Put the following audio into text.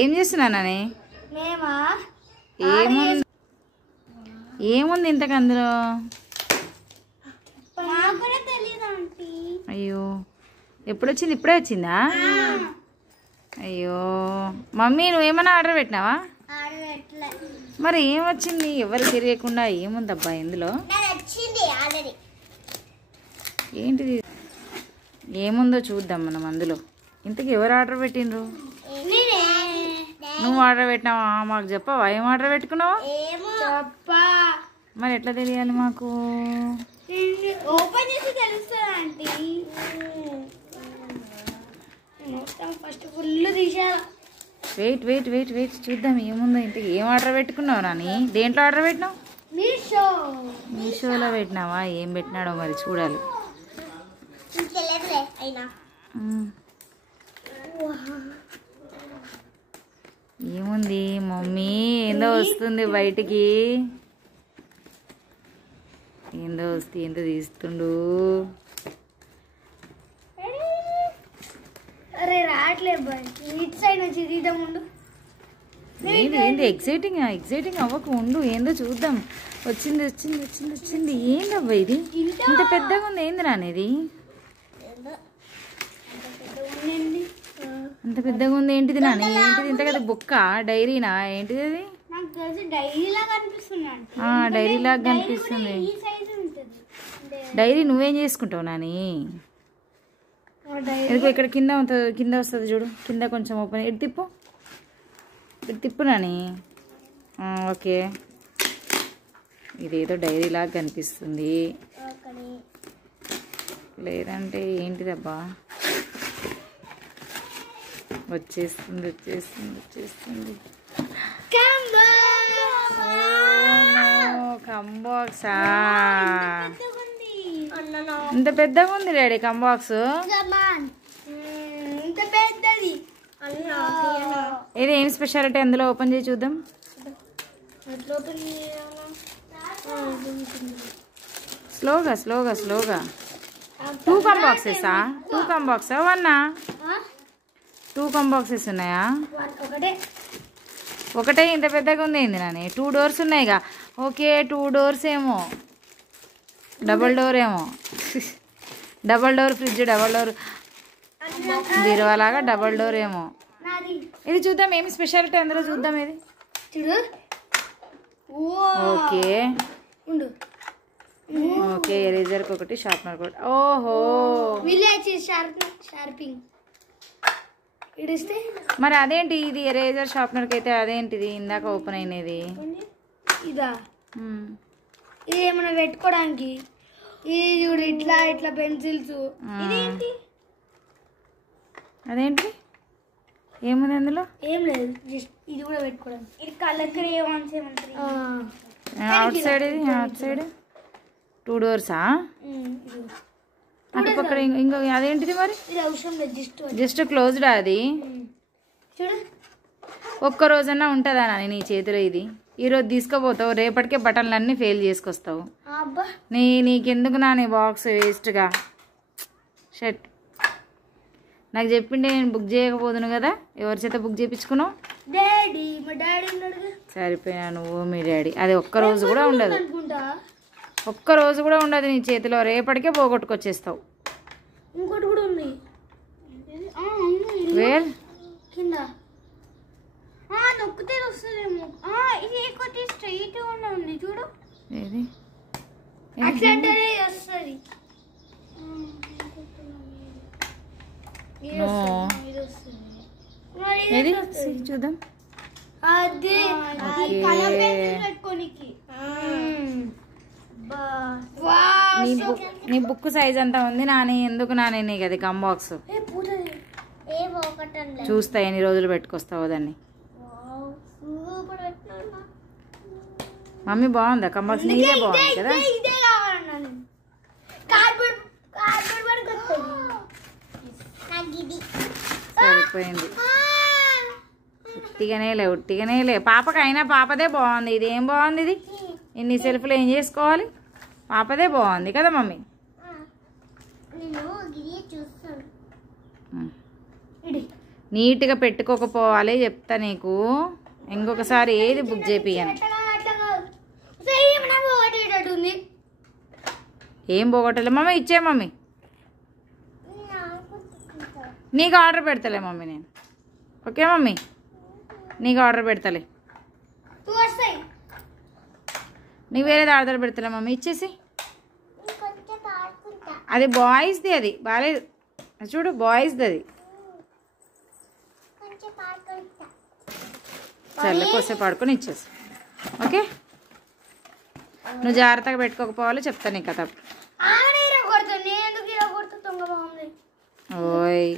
ఏం చేస్తున్నానని? ఏముంది ఇంతకు అందులో? అయ్యో ఎప్పుడు వచ్చింది? ఇప్పుడే వచ్చిందా? అయ్యో మమ్మీ నువ్వేమన్నా ఆర్డర్ పెట్టినావా? మరి ఏం వచ్చింది? ఎవరు తెలియకుండా ఏముందబ్బా ఇందులో? ఏంటిది? ఏముందో చూద్దాం మనం అందులో. ఇంతకు ఎవరు ఆర్డర్ పెట్టిండ్రు? నువ్వు ఆర్డర్ పెట్టినావా? మాకు చెప్పవా ఏం ఆర్డర్ పెట్టుకున్నావా? మరి ఎట్లా తెలియాలి మాకు? వెయిట్ వెయిట్ వెయిట్ వెయిట్ చూద్దాం ఏముందో. ఇంతకు ఏం ఆర్డర్ పెట్టుకున్నావు నాని? దేంట్లో ఆర్డర్ పెట్టినావు? మీషోలో పెట్టినావా? ఏం పెట్టినాడో మరి చూడాలి. ఏముంది మమ్మీ? ఏందో వస్తుంది బయటికి. ఏందో వస్తే ఏందో తీస్తుండు. ఏంది ఎగ్జైటింగ్ ఎగ్జైటింగ్ అవ్వకు ఉండు. ఏందో చూద్దాం. వచ్చింది వచ్చింది వచ్చింది వచ్చింది. ఏందబ్బా ఇది? ఇంత పెద్దగా ఉంది. ఏంది నానేది? అంత పెద్దగా ఉంది. ఏంటిది నాని? ఏంటిది? ఇంత కదా బుక్క? డైరీనా? ఏంటిది అది? డైరీ లాగా కనిపిస్తుంది. డైరీ నువ్వేం చేసుకుంటావు నాని? ఎందుకు ఇక్కడ కింద కింద వస్తుంది చూడు. కింద కొంచెం ఓపెన్. ఇటు తిప్పు, ఇటు తిప్పు నాని. ఓకే ఇదేదో డైరీ లాగా కనిపిస్తుంది. లేదంటే ఏంటిదబ్బా? వచ్చేస్తుంది వచ్చేస్తుంది వచ్చేస్తుంది. కంబాక్సా? ఇంత పెద్దగా ఉంది డాడీ కంబాక్స్. ఇది ఏం స్పెషాలిటీ అందులో? ఓపెన్ చేసి చూద్దాం. స్లోగా స్లోగా స్లోగా. 2 కంబాక్సెసా? 2 కంబాక్సా? 1 2 కంబాక్సెస్ ఉన్నాయా? ఒకటే ఇంత పెద్దగా ఉంది. ఏంది నాని? 2 డోర్స్ ఉన్నాయిగా. ఓకే 2 డోర్స్ ఏమో. డబల్ డోర్ ఏమో. Double door fridge, double door బీరువాలాగా డబల్ డోర్ ఏమో. ఇది చూద్దాం ఏమి స్పెషాలిటీ అందులో చూద్దాం. ఇది ఓకే ఓకే. ఎరేజర్కి ఒకటి, షార్ప్నర్ ఒకటి. ఓహో మరి అదేంటి ఇది? ఎరేజర్ షార్ప్నర్కి అయితే అదేంటిది ఇందాక ఓపెన్ అయినది? ఇదా? ఇది ఏమైనా పెట్టుకోవడానికి. ఇది చూడు ఇట్లా ఇట్లా పెన్సిల్స్. అదేంటి? ఏముంది అందులో? ఏం లేదు, జస్ట్ ఇది కూడా పెట్టుకోవడానికి. ఇది కలర్ క్రేయాన్స్ ఏమంటారు? Out side. ఇది అవుట్ సైడ్ 2 డోర్సా? అటు పక్కన ఇంకో అదేంటిది మరి? ఇది అవసరం లేదు, జస్ట్ క్లోజ్డా అది? చూడు ఒక్క రోజన్నా ఉంటుందా నాని నీ చేతిలో ఇది? ఈరోజు తీసుకోపోతావు, రేపటికే బటన్లు అన్నీ ఫెయిల్ చేసుకొస్తావు. నీకెందుకు నాని బాక్స్ వేస్ట్గా? షర్ట్ నాకు చెప్పిండే నేను బుక్ చేయకపోదును కదా. ఎవరి చేత బుక్ చేయించుకున్నావు? డాడీ. మా డాడీ సరిపోయినా నువ్వు మీ డాడీ. అది ఒక్కరోజు కూడా ఉండదు, ఒక్కరోజు కూడా ఉండదు నీ చేతిలో. రేపటికే పోగొట్టుకొచ్చేస్తావు. ఇంకోటి కూడా ఉంది వేల్ కింద. నొక్కితే వస్తుందేమో. ఇది ఒకటి స్ట్రైట్ గా ఉంది చూడు. ఏది? అట్లంటేనే వస్తుంది. ఏది చూద్దాం. అదే నీ బుక్ సైజ్ అంతా ఉంది నాని. ఎందుకు నాని నీకు అది కంబాక్స్? చూస్తా ఎన్ని రోజులు పెట్టుకొస్తావు దాన్ని. మమ్మీ బాగుందా కంబాక్స్? నీదే బాగుంది కదా. సరిపోయింది. ఉట్టిగానే పాపకైనా పాపదే బాగుంది. ఇది ఏం బాగుంది? ఇది ఇన్ని సెల్ఫ్లు ఏం చేసుకోవాలి? పాపదే బాగుంది కదా మమ్మీ. నీట్గా పెట్టుకోకపోవాలి చెప్తా నీకు. ఇంకొకసారి ఏది బుక్ చేపియను. ఏం పోగొట్టలే మమ్మీ, ఇచ్చే మమ్మీ. నీకు ఆర్డర్ పెడతలే మమ్మీ నేను. ఓకే మమ్మీ, నీకు ఆర్డర్ పెడతలే. నీకు వేరేది ఆర్డర్ పెడతలే మమ్మీ, ఇచ్చేసి. అది బాయ్స్ది, అది బాగాలేదు చూడు, బాయ్స్ది అది. సర్లే కొద్దిసేపు ఆడుకొని ఇచ్చేసి. ఓకే, నువ్వు జాగ్రత్తగా పెట్టుకోకపోవాలి చెప్తాను నీకు కథ. ఓయ్